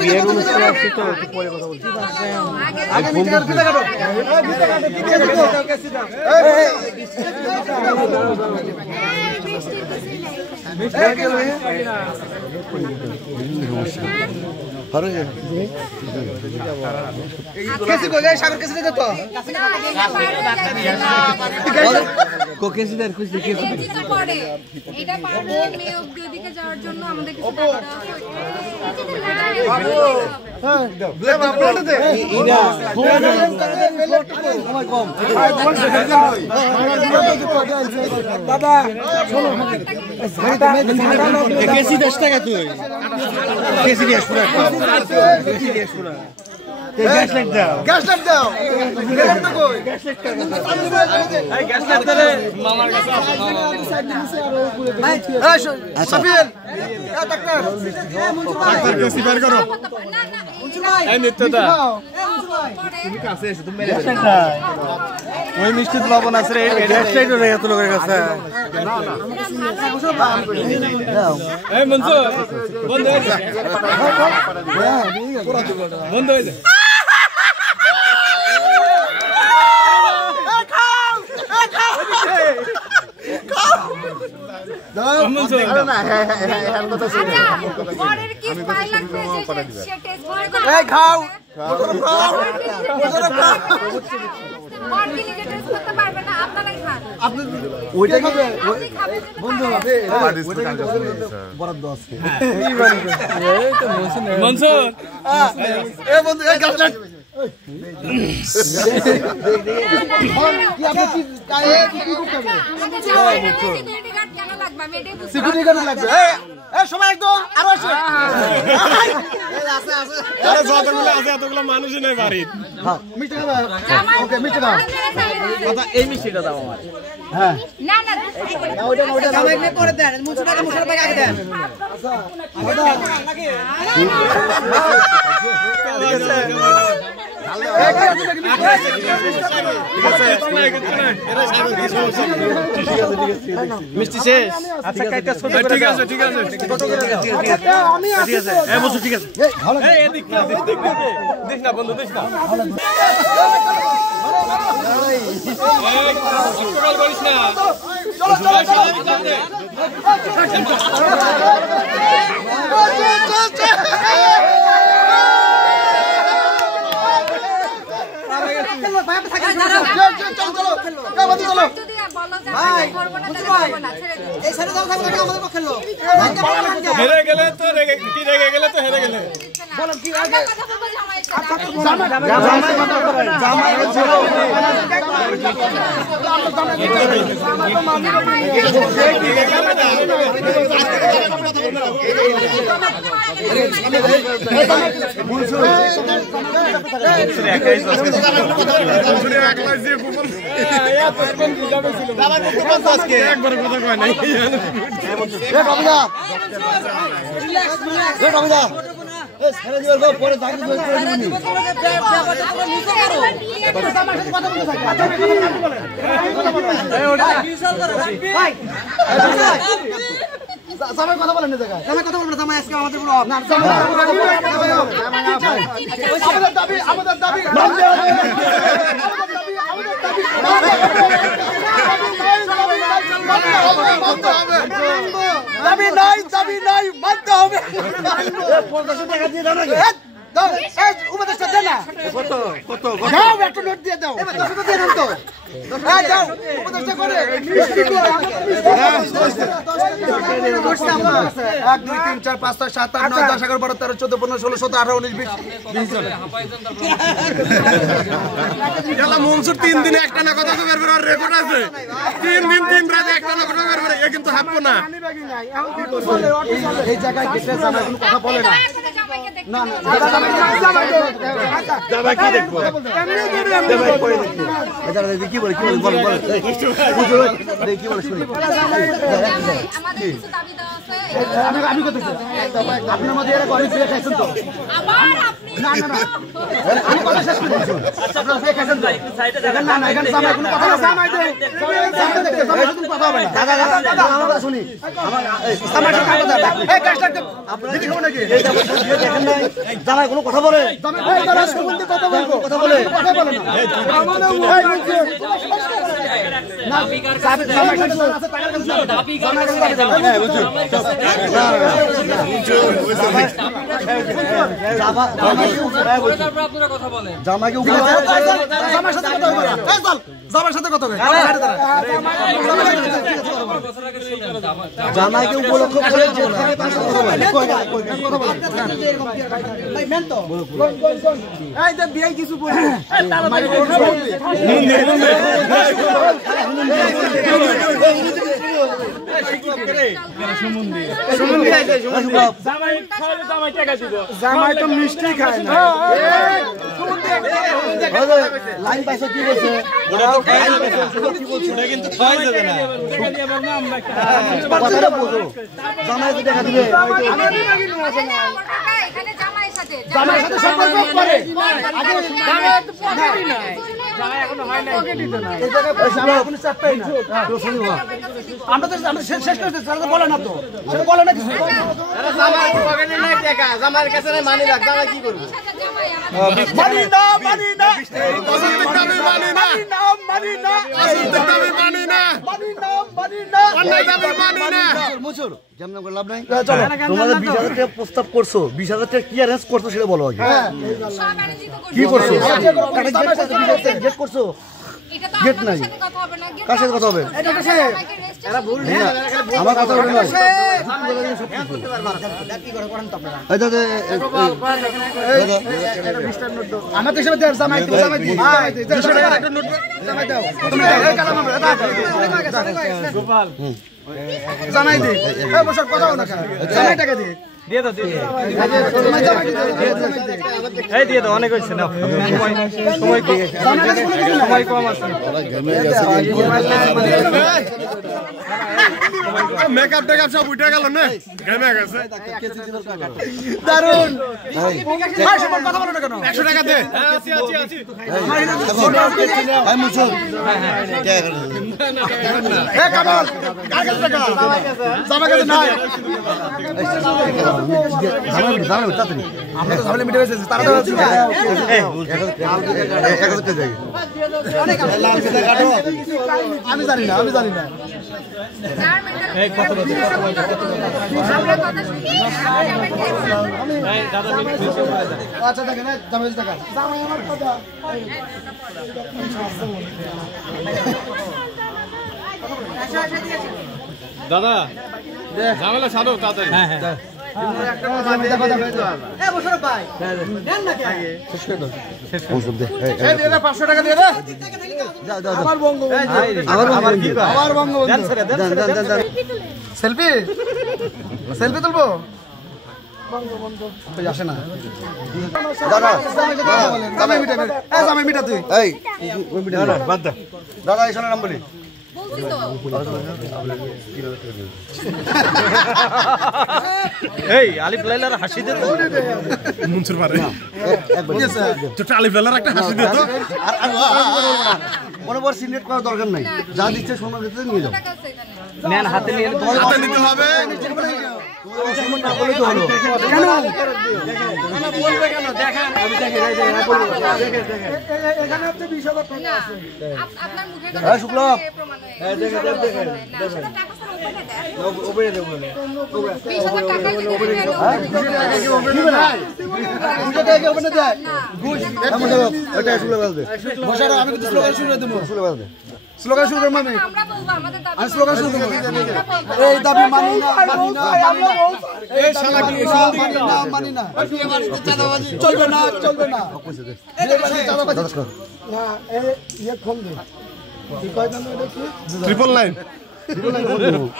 বিয়ের অনুষ্ঠান আসছে তো পরে কথা বলছি। ওই মিষ্টি লবণ আছে এত লোকের কাছে বন্ধ হয়ে যায়। যতগুলো মানুষই নেই বাড়ির এই মিষ্টিটা দাও আমার। হ্যাঁ মিষ্টি শেষ। আচ্ছা ঠিক আছে ঠিক আছে ঠিক আছে দেখ না বন্ধু দেখ না করিস না। হেরে গেলে তো হেরে গেলে কথা বলেন কথা বলবেন জামাই আজকে আমাদের আমাদের দাবি দাবি নাই মানতে হবে। 50 টাকা দিয়ে দাও নাকি উপদেশটা দেন না কত কত দাও একটা নোট দিয়ে দাও এবার 10 টাকা দিয়ে দাও তো যাও উপদেশটা করে 1 2 3 4 5 6 7 8 9 10 11 12 13 14 15 16 17 18 19 20 চলে এলা মনসুর 3 দিনে একটা না কথা তো বের করার রেকর্ড আছে 3 দিন 3 রাত একটা না কথা বের করে এ কিন্তু হাঁটবো না এই জায়গায় গেছে জানা কোনো কথা বলে না না না জামাই কি দেখবো জামাই পড়ে দেখবো এটা কি বলে বল কি বলে শুনি আমাদের কিছু দাবি দেওয়া আছে আমি করতেছি আপনার মধ্যে এরা অনেক বিয়ে খাইছেন তো না না না আমি কথা শেষ করে দিচ্ছি আপনারা বিয়ে খাইছেন তো না না এখানে জামাই কোনো কথা না জামাই দে জামাই শুধু কথা হবে না দাদা দাদা দাদা আমার কথা শুনি আমার জামাই সাথে কথা এই কাজটা আপনারা দেখি খাবো নাকি জামাই কোনো কথা বলে জামাই দাদা সম্বন্ধে কথা বলবো কথা বলে কথা বলে না না জামাই সাথে আছে টাকার কাছে দাবি জামাই হ্যাঁ বুঝছো জামাইকে জামাইয়ের সাথে কথা হবে জামাইয়ের সাথে কথা হবে জামাইকে উপলক্ষ করে কিছু জামাই তো মিষ্টি খায় না লাইন পাইছে কি বলছে জামাই দেখা দিবে জামাই সাথে সম্পর্ক করে আমরা তো শেষ করতে বলে না তো সেটা বলে না কিছু জামার কাছে মানি রাখ জামাই কি করবো মানি না মানি না মানি না মানি না মানি না মানি না মানি না মানি না মুচুর যেমন করে লাভ নাই তোমাদের 20,000 টাকা প্রস্তাব করছো 20,000 টাকা কি অ্যারেঞ্জ করছো সেটা বলো আগে কি করছো গেট করছো গেট নাই কার সাথে কথা হবে আমার কথা বলে নয় আমার তো হিসাবে জামাই জামাই দে বসার কথা না জামাই টাকা দিয়ে দিয়ে দাও এই দিয়ে দাও অনেক হয়েছে না সময় কম আছে মেকআপ টেকআপ সব উঠে গেল না ঘেমে গেছে দারুন ভাই সবার কথা বলো না কেন 100 টাকা দে আছি ভাই মুছুন এ কামাল কার কাছে টাকা জামা কাছে নাই জামা উঠাতে আমরা তো ঝামেলা মিটে গেছে তারা তো আমি জানি না এই কত বলছে আমরা কথা শুনি আচ্ছা দেখেন জামাই টাকা জামাই আমার কথা দাদা ঝামেলা ছাড়ো তাড়াতাড়ি হ্যাঁ সেলফি তুলবো আসে না জামাই মিটা তুই দাদা এই নাম বলি এই আলিফ লাইলার হাসি দে তো মনসুর পারে তো আলিফ লাইলার একটা হাসি দে তো আর মনে বড় সিনেট করার দরকার নাই যা দিচ্ছে সোনা দিতে নিয়ে যাও নেন হাতে নিয়ে হাতে নিতে হবে সম্মান না বলে তো হলো কেন বলবে কেন দেখেন আমি দেখে এখানে আপনি 20,000 টাকা আছে আপনার মুখে এই শুক্লা এই দেখেন ওপরে দেব না 20,000 টাকা ওপরে দেয় ঘুষ এটা শুক্লা বাজ দে বসারা আমি কিন্তু স্লোগান শুরু করে দেব স্লোগান শুরু করব আমরা বলবো আমাদের দাবি আমি স্লোগান শুরু করব এই দাবি মানি না এই শালা কি মানি না বিয়ে বাড়িতে চাঁদাবাজি চলবে না বিয়ে বাড়িতে চাঁদাবাজি না এই ইয়ে খোল দে কি কয় জানো এটা কি 999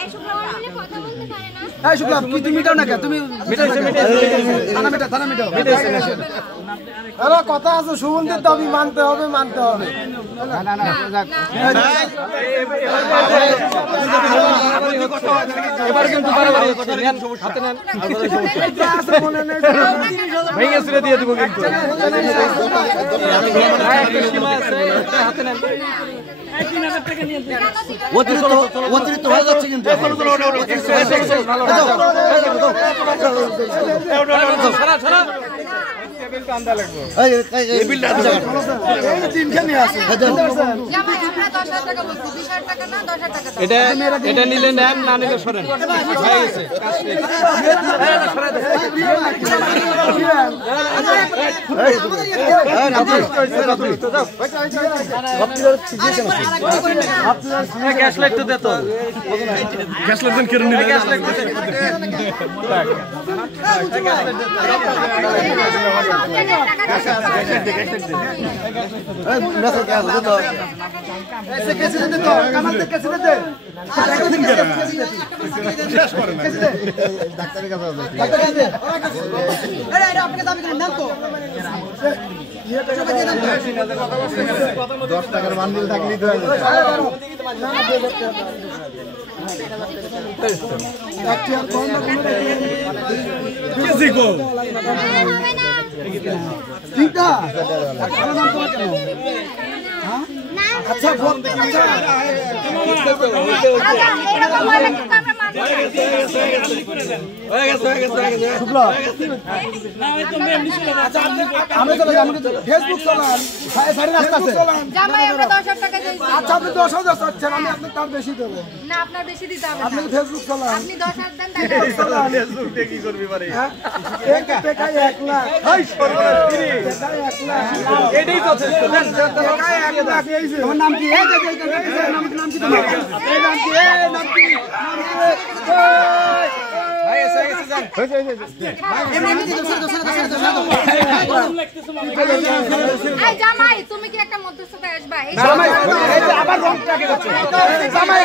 এই শুক্লা মানে কথা বলতে পারে না এই শুক্লা কি তুমি মিটাও না কে তুমি থানা মিটাও আরে কথা আছে সুবন্ধের দাবি মানতে হবে না এবার কিন্তু বাড়াবাড়ি নেন, হাতে নেন, ভেঙে ছিঁড়ে দিয়ে দিব কিন্তু। হাতে নেন, অতিরিক্ত হয়ে যাচ্ছে কিন্তু এটা নিলে নেন, না নিলে সরেন। হয়ে গেছে গ্যাস লাইট তো দে তো, গ্যাস লাইট দেন কেন নিলে গ্যাস লাইট $10 বান্ডিল থাকলেই তো আচ্ছা ফেসবুক চালান, আচ্ছা আপনি 10,000 চাচ্ছেন, আমি আপনার তার বেশি দেবো না, আপনার বেশি দিতে হবে আপনি না। ফেসবুক চালান, আপনি 10,000 দেন, ফেসবুক দিয়ে কি করবি পারে? টাকায় 1 লাখ, এটাই যথেষ্ট। দেন, তোমার নাম কি? নাম কি তোমার? নাম কি? এই জামাই, তুমি কি একটা মধ্যস্থতায় আসবা? এই আবার রংটাকে যাচ্ছে জামাই